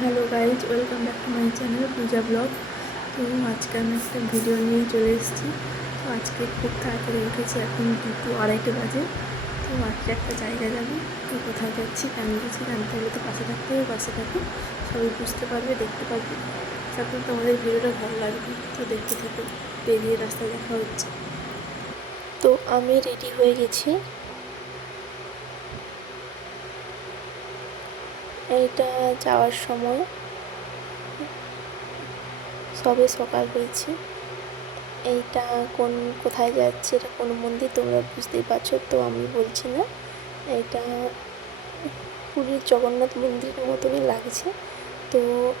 Hello guys welcome back to my channel Puja vlog তো আজকে আমি একটা ভিডিও নিয়ে চলে এসেছি। তো আজকে খুব তাড়াতাড়ি উঠেছি, এখন দুটো আড়াইটে বাজে। তো আজকে একটা জায়গা যাব তো কোথায় যাচ্ছি কেন যাচ্ছি জানতে হলে তো পাশে থাকতে হবে, পাশে থাকো সবাই বুঝতে পারবে, দেখতে পারবে। তারপর তোমাদের ভিডিওটা ভালো লাগবে, তো দেখতে থাকো, বেরিয়ে রাস্তায় দেখা হচ্ছে। তো আমি রেডি হয়ে গেছি। এইটা যাওয়ার সময়। সবে সকাল হয়েছে। এইটা কোন, কোথায় যাচ্ছে, এটা কোন মন্দির তোমরা বুঝতেই পারছ, তো আমি বলছি না। এটা পুরীর জগন্নাথ মন্দিরের মতনই লাগছে। তো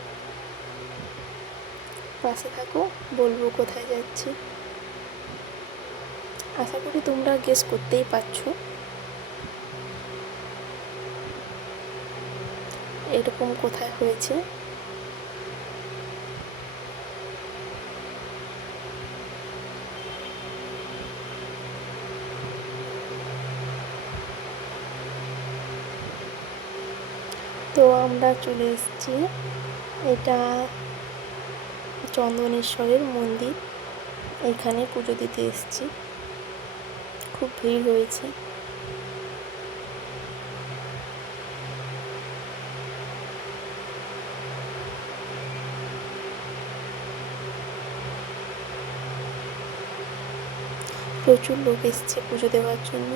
পাশে থাকো, বলব কোথায় যাচ্ছি। আশা করি তোমরা গেস করতেই পারছ। এরকম কোথায় হয়েছে? তো আমরা চলে এসেছি। এটা চন্দনেশ্বরের মন্দির। এখানে পুজো দিতে এসেছি। খুব ভিড় হয়েছে। প্রচুর লোক এসছে পুজো দেওয়ার জন্য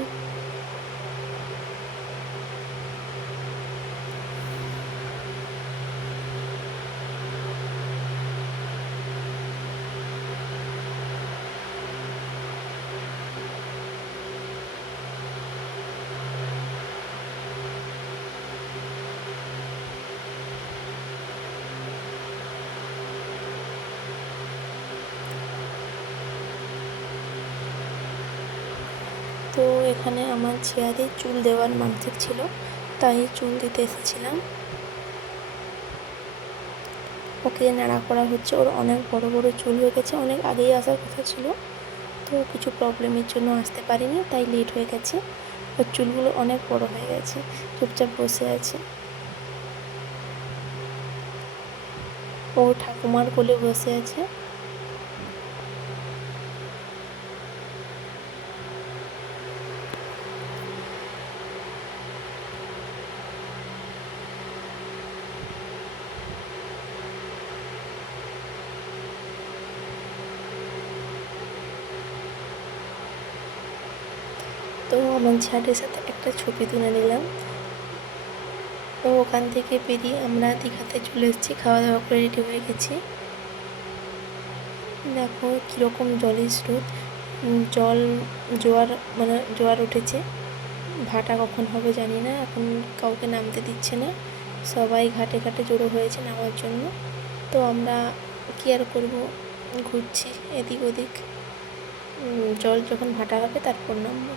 তো এখানে আমার চেয়ারে চুল দেওয়ার মানসিক ছিল, তাই চুল দিতে এসেছিলাম। ওকে নাড়া করা হচ্ছে, ওর অনেক বড় বড় চুল হয়ে গেছে, অনেক আগেই আসার কথা ছিল। তো কিছু প্রবলেমের জন্য আসতে পারিনি, তাই লেট হয়ে গেছে। ওর চুলগুলো অনেক বড় হয়ে গেছে, চুপচাপ বসে আছে। ও ঠাকুমার কোলে বসে আছে। তো আমার ঝাড়ের সাথে একটা ছবি তুলে নিলাম। তো ওখান থেকে বেরিয়ে আমরা দীঘাতে চলে এসেছি খাওয়া দাওয়া করে রেডি হয়ে গেছি। দেখো কীরকম জলের স্রোত। জল, জোয়ার মানে জোয়ার উঠেছে। ভাটা কখন হবে জানি না, এখন কাউকে নামতে দিচ্ছে না। সবাই ঘাটে ঘাটে জড়ো হয়েছে নামার জন্য। তো আমরা কী আর করব? ঘুরছি এদিক ওদিক। জল যখন ভাটা হবে তারপর নামবো।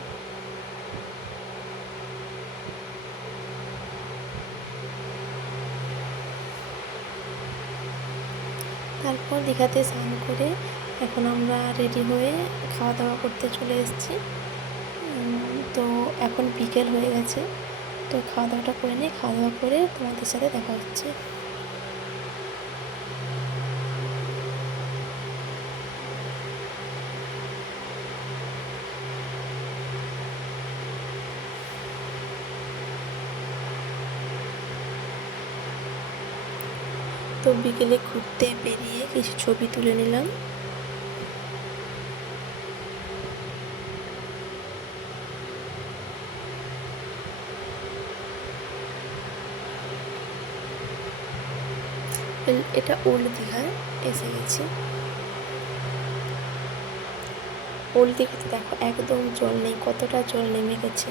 তারপর দীঘাতে স্নান করে এখন আমরা রেডি হয়ে খাওয়া দাওয়া করতে চলে এসেছি। তো এখন বিকেল হয়ে গেছে, তো খাওয়া দাওয়াটা করে নিয়ে খাওয়া দাওয়া করে তোমাদের সাথে দেখা হচ্ছে। তো বিকেলে ঘুরতে বেরিয়ে কিছু ছবি তুলে নিলাম। এটা ওল্ড দীঘায় এসে গেছি। ওল্ড দীঘাতে দেখো একদম জল নেই, কতটা জল নেমে গেছে।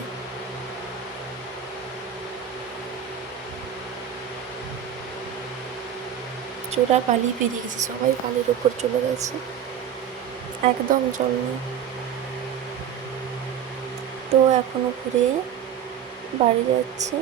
চোরা বালি বেরিয়ে গেছে, সবাই বালির উপর চলে গেছে। একদম জল নেই। তো এখনও ঘুরে বাড়ি যাচ্ছে।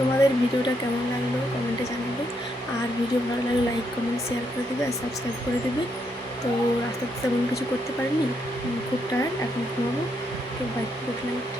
তোমাদের ভিডিওটা কেমন লাগল কমেন্টে জানাবে। আর ভিডিও ভালো লাগলে লাইক, কমেন্ট শেয়ার করে দেবে আর সাবস্ক্রাইব করে দেবে। তো রাস্তাতে তেমন কিছু করতে পারিনি খুব টায়ার্ড এখন ঘুমাবো। তো বাইক গুড নাইট